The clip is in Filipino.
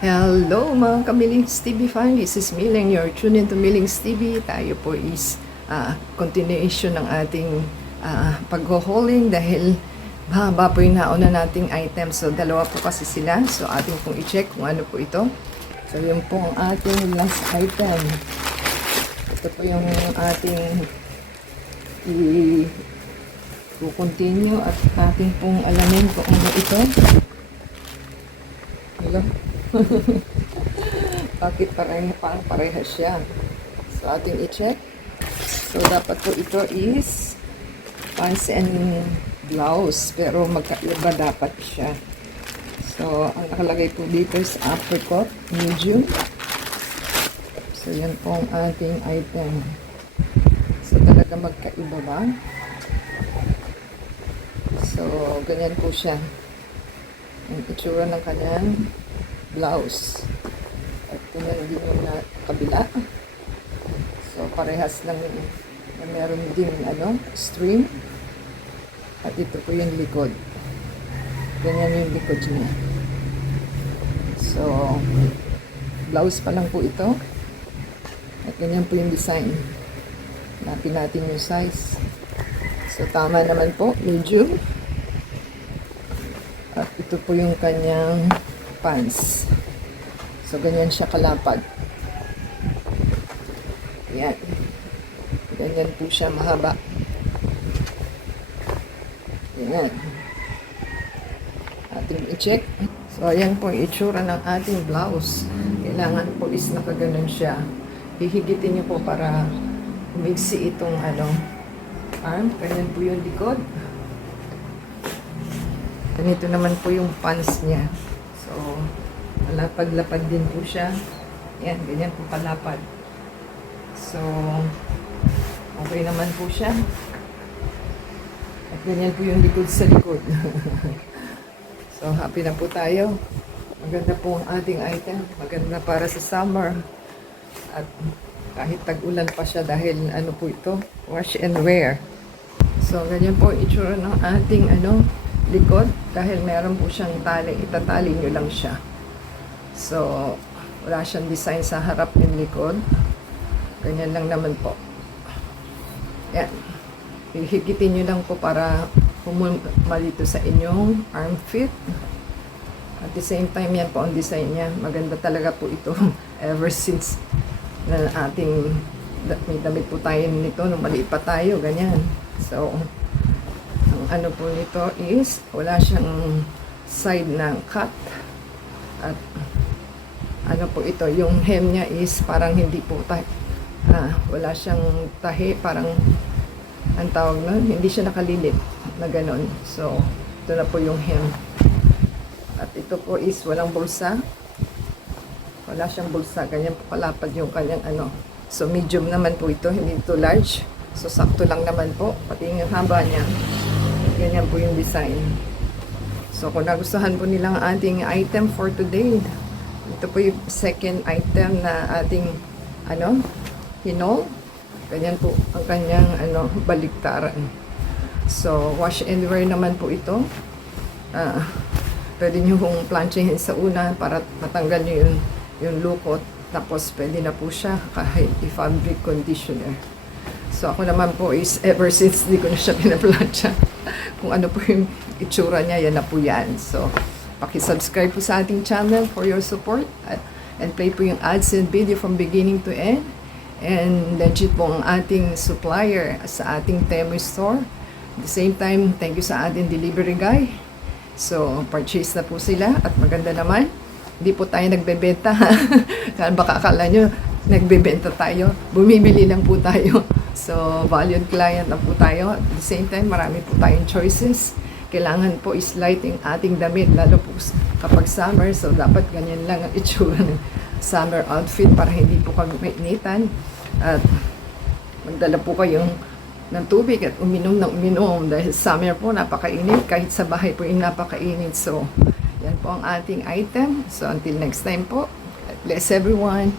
Hello mga Kamilings TV fan, this is Miling, you're tuned into Milings TV. Tayo po is continuation ng ating pag-hauling dahil mahaba po yung nauna nating item. So dalawa po kasi sila, so ating pong i-check kung ano po ito. So yun po ang ating last item. Ito po yung ating i-continue at ating pong alamin kung ano ito. Hello? Bakit parang parehas siya? So ating i-check. So dapat po ito is pants and blouse, pero magkaiba dapat siya. So ang nakalagay po dito is apricot medium. So yan po ang ating item. So talaga magkaiba ba? So ganyan po siya ang itsura ng kanyang blouse. At ganyan din yung kabila. So parehas lang na meron din string. At ito po yung likod. Ganyan yung likod niya. So blouse pa lang po ito. At ganyan po yung design. Hanapin natin yung size. So tama naman po, medium. At ito po yung kanyang pants. So, ganyan siya kalapad. Yan. Ganyan po siya mahaba. Yan. Ating i-check. So, ayan po yung itsura ng ating blouse. Kailangan po is nakaganon siya. Hihigitin niyo po para umigsi itong arm. Ganyan po yung likod. Ganito naman po yung pants niya. So, lapad-lapad din po siya. Yan, ganyan po kalapad. So, okay naman po siya. At ganyan po yung likod sa likod. So, happy na po tayo. Maganda po ang ating item. Maganda para sa summer. At kahit tag-ulan pa siya dahil ano po ito, wash and wear. So, ganyan po itsura ng ating likod, dahil meron po siyang tali, itatali nyo lang siya. So, wala siyang design sa harap ng likod. Ganyan lang naman po. Yan. Hihigitin nyo lang po para pumalito sa inyong arm fit. At the same time, yan po ang design niya. Maganda talaga po ito. Ever since na ating may damit po tayo nito, nung maliit pa tayo, ganyan. So, ano po nito is wala siyang side na cut, at ano po ito, yung hem niya is parang hindi po wala siyang tahi, parang ang tawag nun, hindi siya nakalilip na ganon. So ito na po yung hem, at ito po is walang bulsa, wala siyang bulsa, ganyan po kalapad yung kanyang so medium naman po ito, hindi ito large. So sakto lang naman po, pati yung haba niya. Ganyan po yung design. So, kung nagustuhan po nilang ating item for today, ito po yung second item na ating, hinol. Ganyan po ang kanyang, baliktaran. So, wash and wear naman po ito. Pwede nyo kong planchahin sa una para matanggal nyo yung lukot. Tapos, pwede na po siya kahit i-fabric conditioner. So, ako naman po is ever since di ko na siya pinaplansya. Kung ano po yung itsura niya, yan na po yan. So, paki-subscribe po sa ating channel for your support. And play po yung ads and video from beginning to end. And legit po ang ating supplier sa ating Temu store. At the same time, thank you sa ating delivery guy. So, purchase na po sila at maganda naman. Hindi po tayo nagbebenta. Baka akala nyo, nagbebenta tayo. Bumibili lang po tayo. So, valued client na po tayo. At the same time, marami po tayong choices. Kailangan po is-light yung ating damit, lalo po kapag summer. So, dapat ganyan lang ang itsura ng summer outfit para hindi po kami mainitan. At magdala po kayong ng tubig at uminom ng uminom dahil summer po napakainit. Kahit sa bahay po yung napakainit. So, yan po ang ating item. So, until next time po, bless everyone.